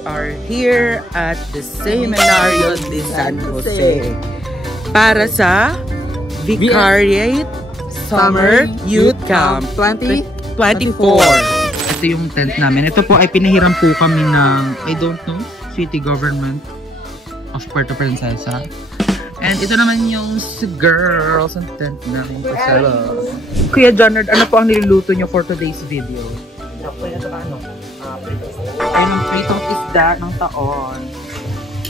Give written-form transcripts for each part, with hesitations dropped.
we are here at the Seminario de San Jose para sa Vicariate Summer Youth Camp 2024. Ito yung tent namin. Ito po ay pinahiram po kami ng, I don't know, city government of Puerto Princesa. And ito naman yung girls ang tent namin kasama. Kuya Jonard, ano po ang niluluto nyo for today's video? Ito ano? Ay, ng pritong isda ng taon.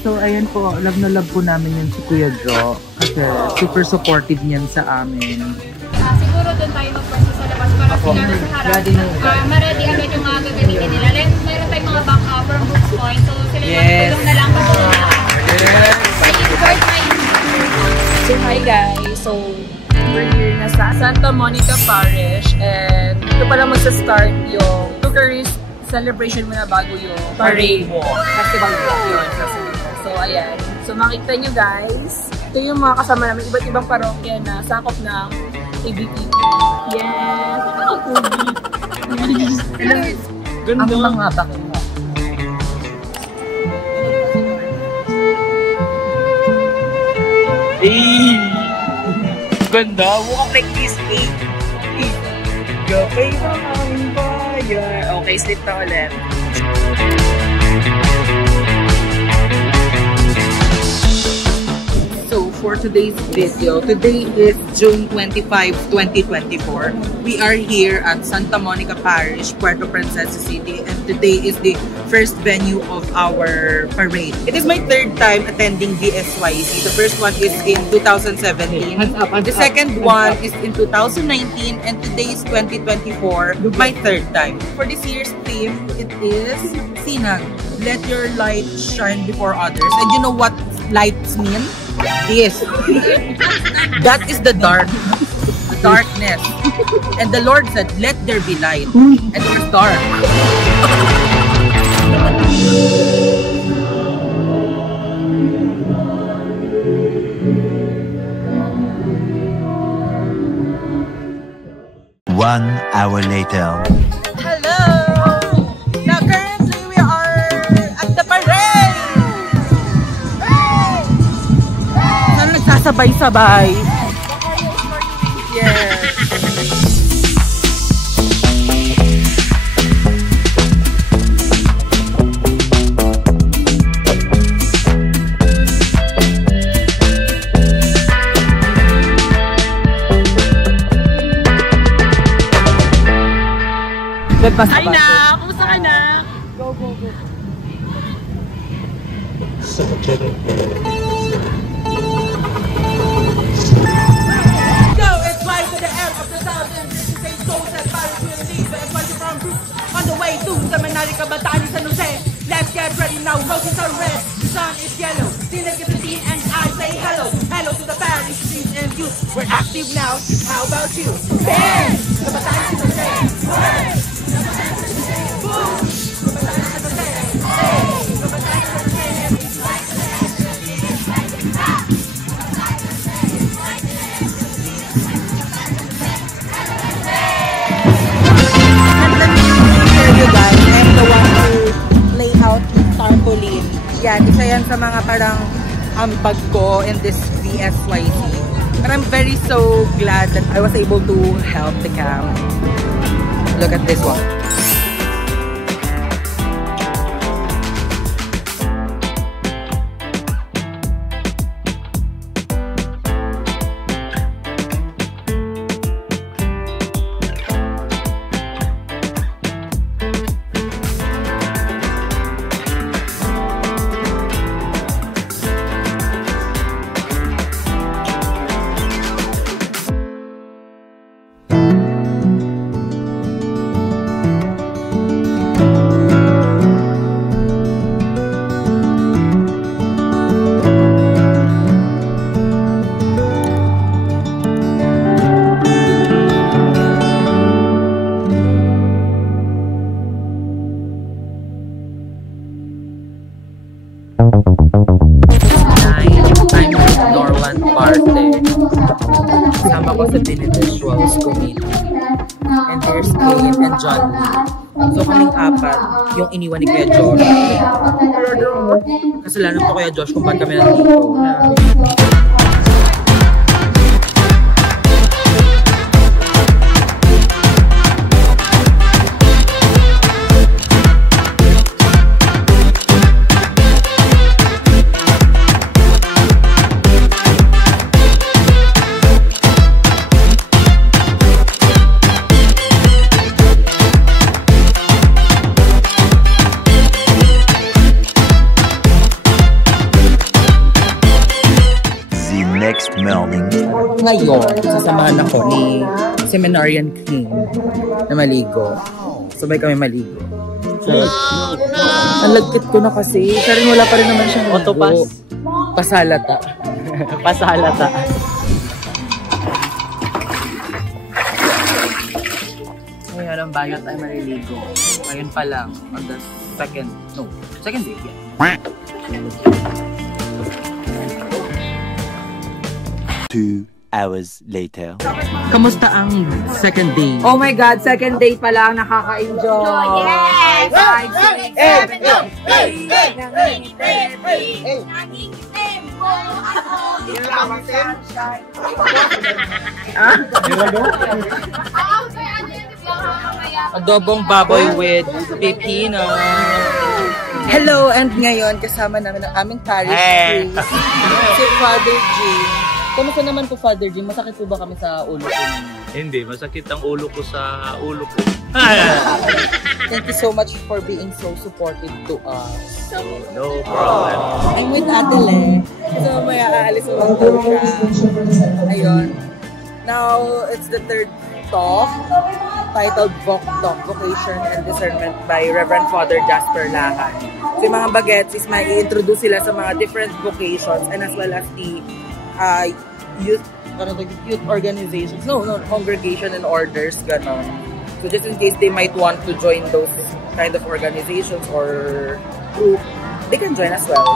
So, ayan po, love na love po namin yun si Kuya Jo. Kasi super supportive niyan sa amin. Siguro doon tayo mag-pwesto sa labas para sila sa harap. Ma-ready agad yung mga gagamitin nila. Then, meron tayong mga backup from Boots Point. So, sila tulong na lang kasi nila. So, hi guys! So, we're here na sa Santa Monica Parish. And ito pala magsa-start yung Eucharist celebration muna bago yung parade festival yun. So, ayan. So, makita nyo guys, ito yung mga kasama namin, iba't ibang parokya na sakop ng ABP. Yes! Ganda! Ang mga bakit mo. Hey! Ganda! Mukhang like this cake! Gapay na ang bayan! Okay, sleep na ulit. So, for today's video, today is June 25, 2024. We are here at Santa Monica Parish, Puerto Princesa City, and today is the first venue of our parade. It is my third time attending VSYC. The first one is in 2017. The second one is in 2019, and today is 2024, my third time. For this year's theme, it is Sinag. Let your light shine before others. And you know what lights mean? Yes. That is the darkness. And the Lord said, let there be light. And it was dark. One hour later. Hello! Now currently we are at the parade! Saan nagsasabay-sabay? Yes! Hi na! Kumusta ka na? Go, go, go. Yo, it's life to the end of the thousands. This is a soul that Paris will leave. It's like from roots on the way to Seminario Kabataan San Jose. Let's get ready now. Roses are red, the sun is yellow. Sinag is green and I say hello. Hello to the parish, streets and youth. We're active now. How about you? Dance! Kabataan San Jose. Yan, isa yan sa mga parang ambag ko in this VSYC. But I'm very so glad that I was able to help the camp. Look at this one. Kasama ko sa Visuals Committee. And there's Kane and John Lee. So kaming apat, yung iniwan ni Kuya Josh. Kasalanan po Kuya Josh kung ba't kami nandito. Next morning. Ngayon, sasamahan ako ni Seminarian King na maligo. Sabay kami maligo. So, ang lagkit ko na kasi. Pero wala pa rin naman siyang Autopass. Pasalata. Pasalata. Ngayon, ang bayot ay maliligo. Ngayon pa lang, on the second day. Yeah. 2 hours later. Kamusta ang second day? Oh my God, second day pa lang, nakaka-enjoy. Yes! 5, 6, 7, 8, 9, 10. Adobong baboy with pipino. Hello! And ngayon, kasama namin ang aming parish priest, si Father Jim. Kamusta naman po, Father Jim? Masakit po ba kami sa ulo ko? Hindi, masakit ang ulo ko sa ulo ko. Thank you so much for being so supportive to us. No problem. I'm with Adele. So, may aalis mo daw siya. Ayun. Now, it's the third talk titled Vocation and Discernment by Reverend Father Jasper Lahan. So, yung mga bagets is may i-introduce sila sa mga different vocations and as well as the youth organizations, congregation and orders, ganon. So just in case they might want to join those kind of organizations or group, they can join as well.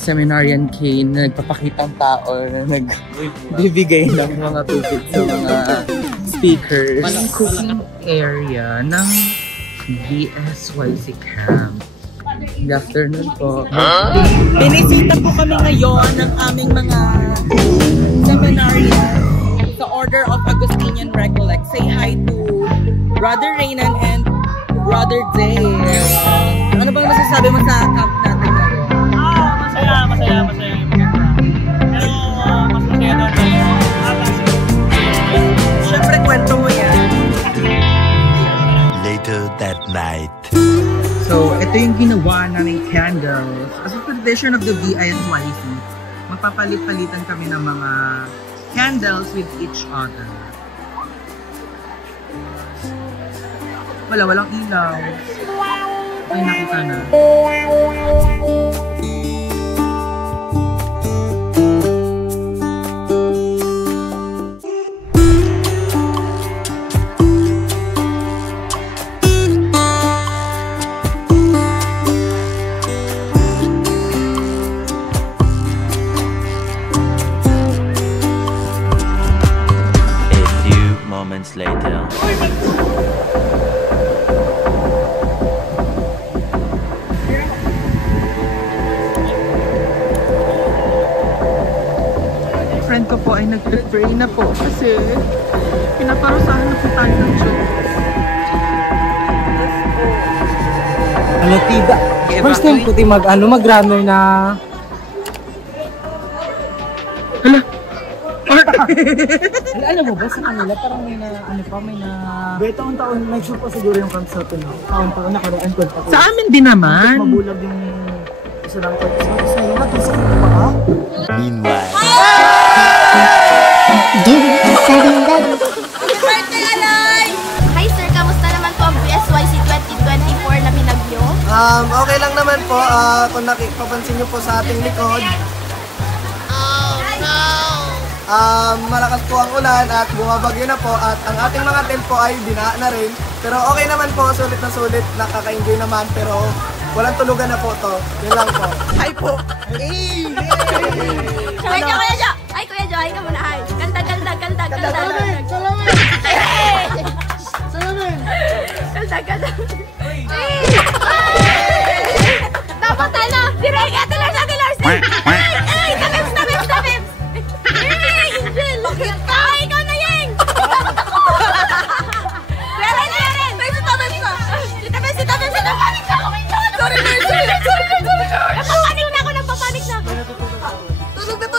Seminarian Kane na nagpapakitang tao na nagbibigay ng mga tubig sa mga speakers. Cooking area ng VSYC camp. Good afternoon po. Binisita po kami ngayon ng aming mga seminarians sa Order of Augustinian Recollect. Say hi to Brother Raynan and Brother Dave. Ano bang masasabi mo sa camp natin ngayon? Masaya. Pero mas masaya daw tayo. Siyempre, kwento mo yan. Later that night. So, ito yung ginawa naming candles. As a tradition of the VISYC, magpapalit-palitan kami ng mga candles with each other. Walang ilaw. Ay, nakita na. Later. Friend ko po ay nag-pray na po kasi pinaparusahan na po tayo ng Diyos. Ano, tiga? First time ko mag-runner na... Hala! Alam mo ba sa kanila parang may na... Taon-taon, nag-shoot pa siguro yung camp sa atin. Taon-taon nakaroon ko. Sa amin din naman. Mabulag yung isa lang ko. Sa iyo natin sa pa ka? Meanwhile. Hi sir, kamusta naman po ang BSYC 2024 na binagyo? Okay lang naman po. Kung nakipapansin nyo po sa ating likod, malakas po ang ulan at bumabagyo na po at ang ating mga tent po ay binaa na rin. Pero okay naman po, sulit na sulit, nakaka-enjoy naman pero walang tulugan na po to. Yun lang po. Hi po! Hey! Kuya Jo! Ay, Kuya Jo, hi ka muna, hi. Ganda. Salamin! Ganda.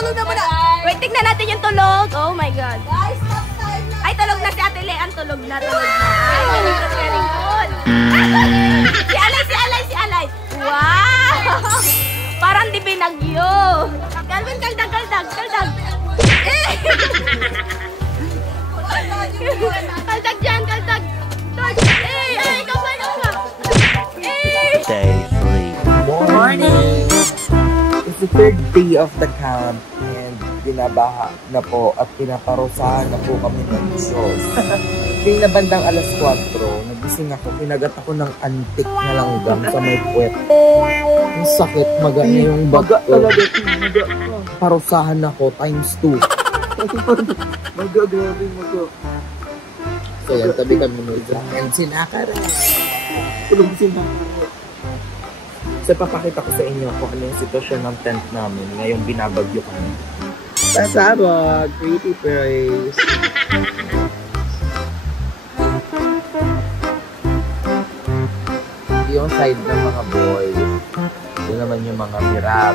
tulog na muna. Wait, tignan natin yung tulog. Oh my God. Guys, stop time na. Ay, tulog na si Ate Leanne. Tulog na. Ay, very good, very good. Si Alay. Wow! Parang di binagyo. Calvin, kaldag. Eh! Kaldag dyan. Ay, ikaw ba? Day 3. Morning! It's the third day of the camp and binabaha na po at pinaparusahan na po kami ng Diyos. Kaya na bandang alas 4, nagising ako, kinagat ako ng antik na langgam sa may puwet. Ang sakit, maga na yung baga ko. Parusahan ako times 2. Maga. So yan, tabi kami nila. And sinakara. Tulog sinakara. So, papakita ko sa inyo kung ano yung sitwasyon ng tent namin ngayong binabagyo kami. Pasabog! Pretty praise! Yung side ng mga boys. Yun naman yung mga mirap.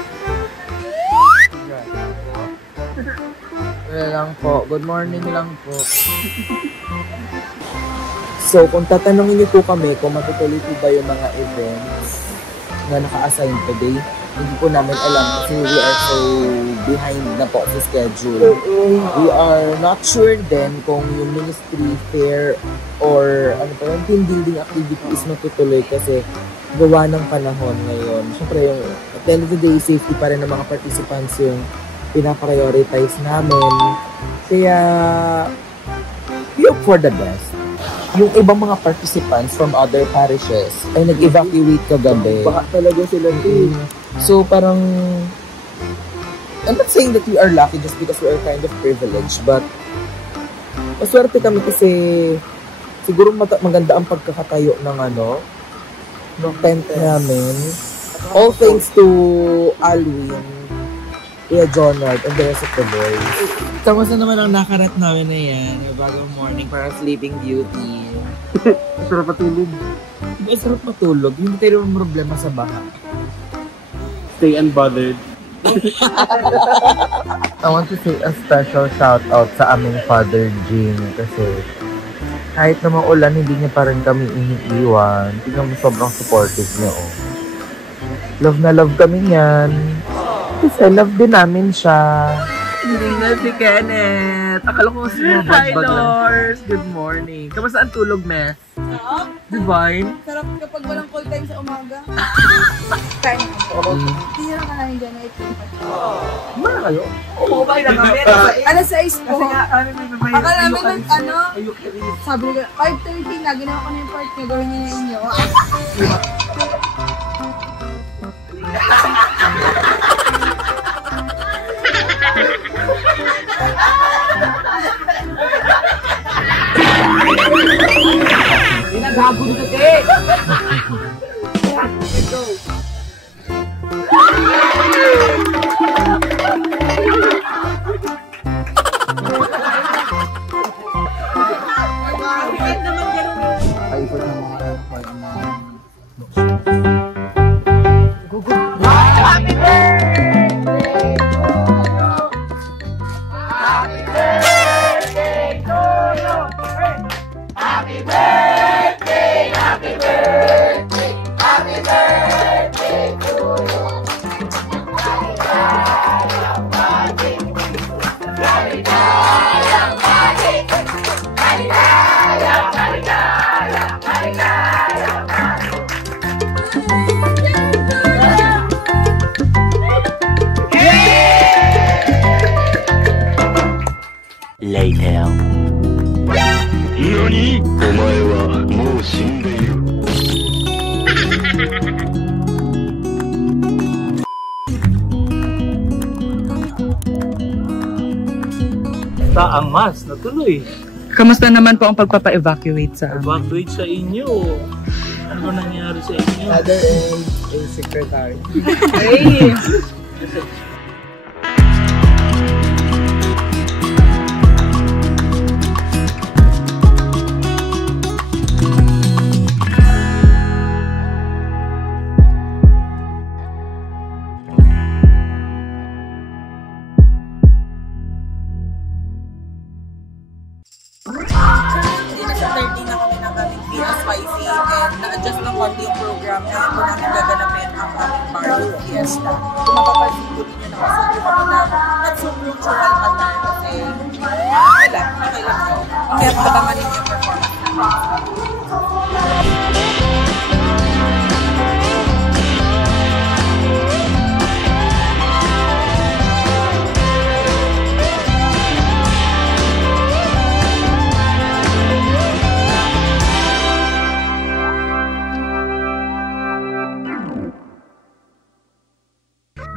Wala lang po. Good morning lang po. So, kung tatanungin niyo po kami kung matutuloy po ba yung mga events na naka-assign today, hindi po namin alam kasi we are so behind na po sa schedule. We are not sure then kung yung ministry fair or ano pa yung team building activity is matutuloy kasi gawa ng panahon ngayon. Siyempre yung at the end of the day, safety pa rin ng mga participants yung pinaprioritize namin. Kaya we hope for the best. Yung ibang mga participants from other parishes ay nag-evacuate kagabi. Baka talaga sila din. So parang, I'm not saying that we are lucky just because we are kind of privileged, but maswerte kami kasi siguro maganda ang pagkakatayo ng ng tent namin. All thanks to Alwin, Kuya Jonard, and the rest of the boys. Kamusta naman ang nakarat namin na yan? Bagong morning para Sleeping Beauty. Sarap matulog. Sarap matulog. Hindi tayo naman problema sa baha. Stay unbothered. I want to say a special shout out sa aming Father Jim kasi kahit na maulan, hindi niya pa rin kami iniiwan. Tingnan mo, sobrang supportive niya. Oh. Love na love kami yan. Kasi love din namin siya. Hindi na si Kenneth. Akala ko si Hi, Lors. Good morning. Kamusta ang tulog, Mess? Sarap. Divine? Sarap kapag walang call time sa umaga. Time ako. Hindi na kanahin dyan na ito. Mara kayo? Oo, bakit na kami? Alas 6 po. Kasi nga, may Akala namin sabi nila, 5:30 na, ginawa ko na yung part niya, gawin niya na inyo. Ginagago dito, te! Happy birthday! Happy birthday to you! Happy birthday! Happy birthday! Happy birthday to you! Maligayang bati! Maligayang bati! Maligayang, maligayang, maligayang bati! Later. 何？お前はもう死んでいる。Ang mas, natuloy. Kamusta naman po ang pagpapa-evacuate sa amin? Evacuate sa inyo. Ano nangyari sa inyo? Other end, a secretary. Hey! Monday yung program na ito namin gaganapin ang aming Barrio Fiesta. Kung mapapansin ko rin yun, nakasundo kami na not so cultural attire kasi okay lang nyo. Hindi at abangan ninyo yung performance namin.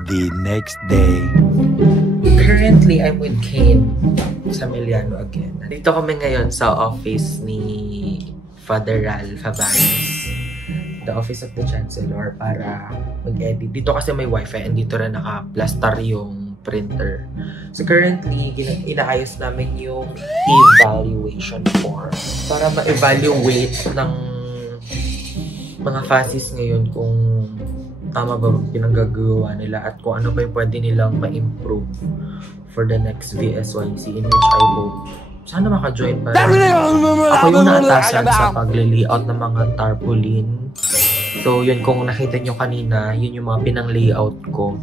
The next day. Currently, I'm with Kane Samiliano again. Dito kami ngayon sa office ni Father Ralph Fabares, the office of the Chancellor, para mag-edit. Dito kasi may wifi and dito rin naka-plaster yung printer. So currently, inaayos namin yung evaluation form para ma-evaluate ng mga FASIs ngayon kung tama ba pinanggagawa nila at kung ano ba yung pwede nilang ma-improve for the next VSYC, in which I hope sana maka-join pa rin. Ako yung naatasan sa pag-layout ng mga tarpaulin. So yun, kung nakita nyo kanina, yun yung mga pinang-layout ko.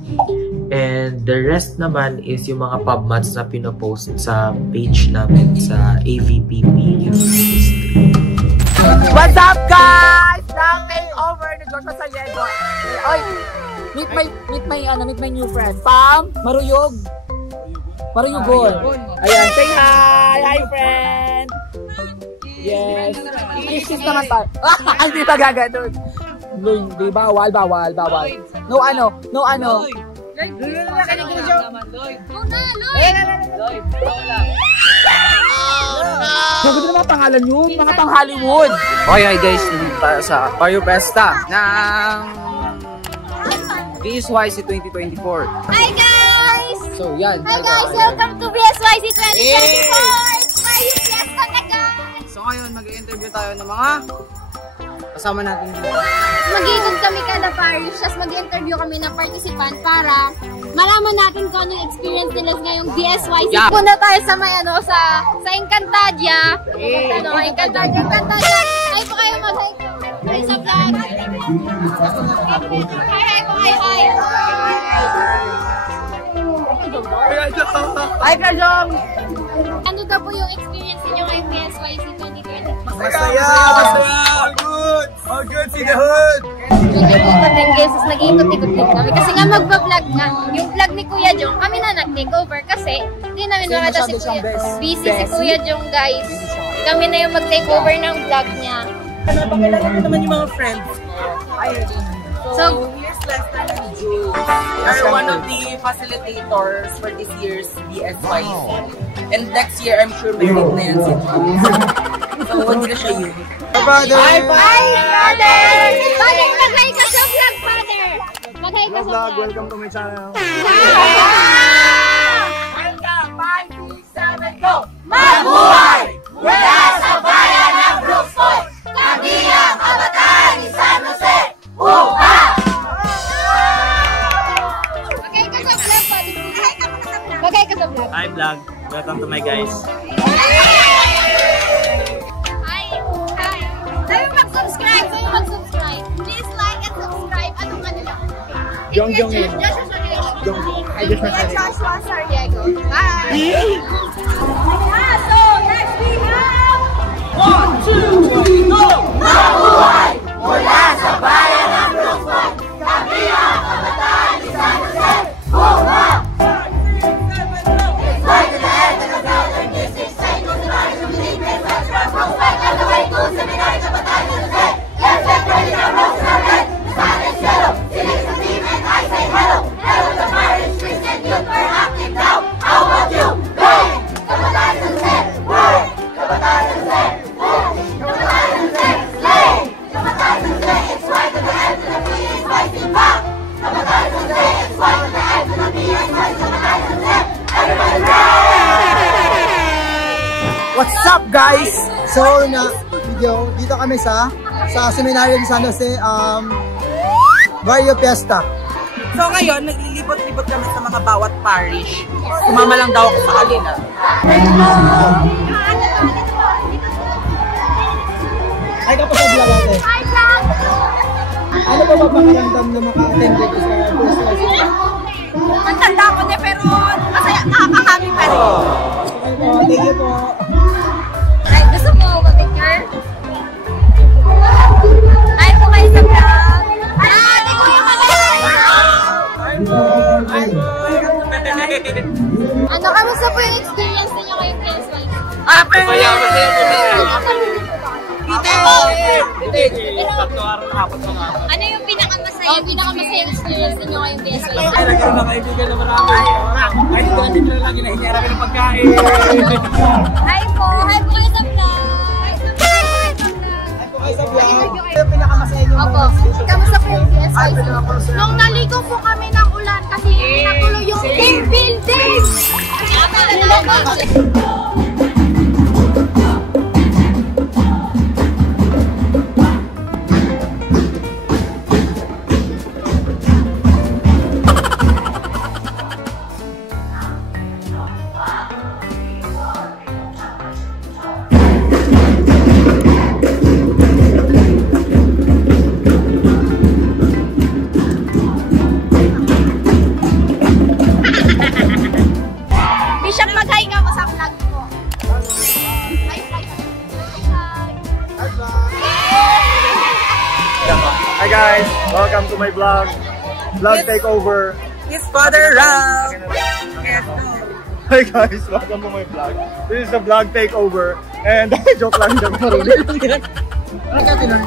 And the rest naman is yung mga pubmats na pinopost sa page namin sa AVPP University. What's up, guys? Now takeover ni Joshua Saliego. Oy, meet my new friend. Pam, Maruyog. Maruyugol. Ayan, say hi! Hi, friend! Yes. Kisses naman tayo. Hindi pa gaganon. Hindi, bawal. No ano. Sagot na mga pangalan yun, mga pang Hollywood. Okay, hi guys, nandito tayo sa Barrio Fiesta ng VSYC 2024. Hi guys! So yan. Hi guys, welcome to VSYC 2024! Barrio Fiesta na guys! So ngayon, mag-i-interview tayo ng mga kasama natin dito. Mag-iikot kami kada parish, tapos mag-interview kami ng participant para malaman natin kung ano yung experience nila ngayong VSYC. Yeah. Punta tayo sa may sa Encantadia. Encantadia. Hi po kayo, mag-hi po. Hi sa vlog. Hi po kayo, hi. Hi, Kajong! Ano daw po yung experience niyo ngayong VSYC 2024? Masaya! All good, see the hood! Nag-ikot din guys, nag-ikot-ikot din kami. Kasi nga magpa-vlog na. Yung vlog ni Kuya Jong, kami na nag-takeover kasi hindi namin makita si Kuya. Busy si Kuya Jong guys. Kami na yung mag-takeover ng vlog niya. Pakilala ko naman yung mga friends ko. So, here's Lester and Jules. We are one of the facilitators for this year's BSYC. And next year, I'm sure may rin na yan si Jules. So, hindi na siya yun. Hi, Father! Hi, Father! Father, mag-hi ka sa vlog, Father! Mag-hi ka sa vlog. Welcome to my channel. Welcome, 5, 6, 7, go! Mabuhay! Wala sa bayan ng Brookspoy! Kami ang kabataan ni San Jose! Buha! Mag-hi ka sa vlog, Father. Mag-hi ka sa vlog. Hi vlog, welcome to my guys. Mag-subscribe. Please like and subscribe. Anong kanila? Jong. Joshua Sariego. Bye! So, next we have... 1, 2, 3, go! Mabuhay! Mula sa bayan ng Brookspoy! Kami ang kabataan ni San Jose! Buha! What's up guys? So dito kami sa seminaryo ni San Jose, Barrio Fiesta. So ngayon, naglilibot-libot kami sa mga bawat parish. Sumama lang daw ako sa kanila. Ay ka pa sa vlog ate. Hi, vlog! Ano pa ba pakiramdam na maka-attend dito sa BSYC? Ang tanda ko na pero masaya, nakaka-happy pa rin. Okay po, thank you po. Ay, gusto mo mag-picture? Ay, po kayo sa vlog. Ah, di ko yung ano, kamusta po yung experience ninyo ngayong BSYC? Ano yung pinakamasayang experience ninyo ngayong BSYC? Ay, nagkaroon na kaibigan na marami. Ay, dati na lang hinahingi namin ng pagkain. Hi po kayo sa vlog. Ay sa vlog. Yung pinakamasaya nyo. Opo, kamusta po yung BSYC? Nung naligo po kami ng ulan kasi natuloy yung team building. Bishop, mag-hi nga mo sa vlog ko. Hi guys, welcome to my vlog. Vlog takeover. It's Father Ral. Hi guys, welcome to my vlog. This is the vlog takeover. And joke lang dyan.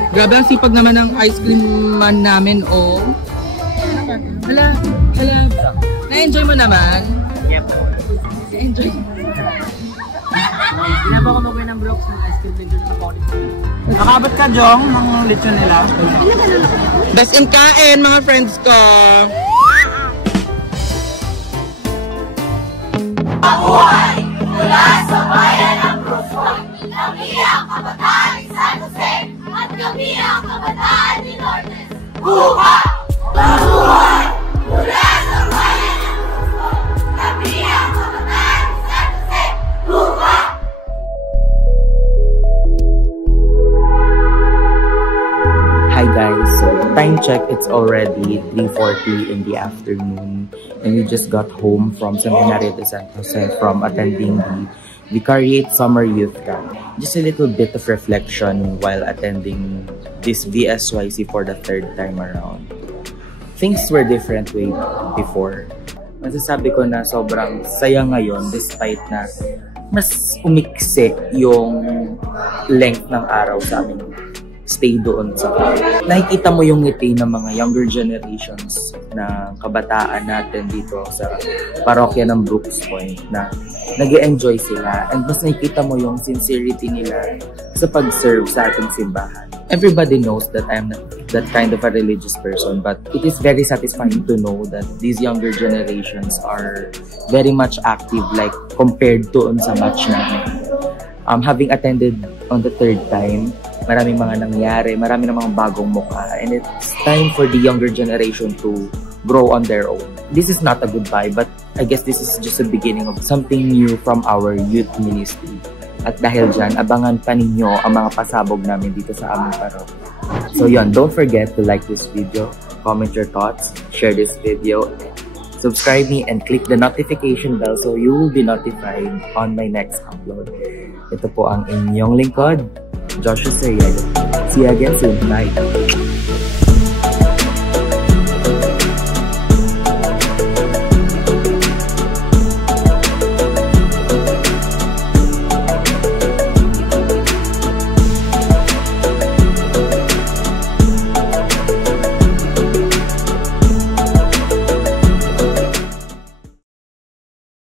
Grabe ang sipag naman ng ice cream man namin, oh. Hala. Na-enjoy mo naman? Yep. Na-enjoy. Ginaba ko mag-win ng blocks ng ice cream dito sa body. Nakabot ka, Jong, ng lechon nila? Best in kain, mga friends ko. Mabuhay! Mula sa bayan ng Bruce Point, kami ang kabataan ni San Jose at kami ang kabataan ni Lourdes. Buhay! Mabuhay! Mula sa bayan ng Bruce Point, kami ang kabataan ni San Jose. Buhay! Hi guys, so time check, it's already 3:40 in the afternoon and we just got home from Seminario de San Jose from attending the Vicariate Summer Youth Camp. Just a little bit of reflection while attending this VSYC for the third time around. Things were different way before. Masasabi ko na sobrang saya ngayon despite na mas umiksi yung length ng araw sa amin. Stay doon sa nakikita mo yung ngiti ng mga younger generations na kabataan natin dito sa parokya ng Brooks Point na nag-e-enjoy sila and mas nakikita mo yung sincerity nila sa pag-serve sa ating simbahan. Everybody knows that I'm not that kind of a religious person, but it is very satisfying to know that these younger generations are very much active like compared to sa batch namin. Having attended on the third time, maraming mga nangyari, marami ng mga bagong mukha, and it's time for the younger generation to grow on their own. This is not a goodbye, but I guess this is just the beginning of something new from our youth ministry. At dahil dyan, abangan pa ninyo ang mga pasabog namin dito sa aming parokya. So yun, don't forget to like this video, comment your thoughts, share this video, subscribe me, and click the notification bell so you will be notified on my next upload. Ito po ang inyong lingkod, Joshua Seriago. See you again soon. Bye!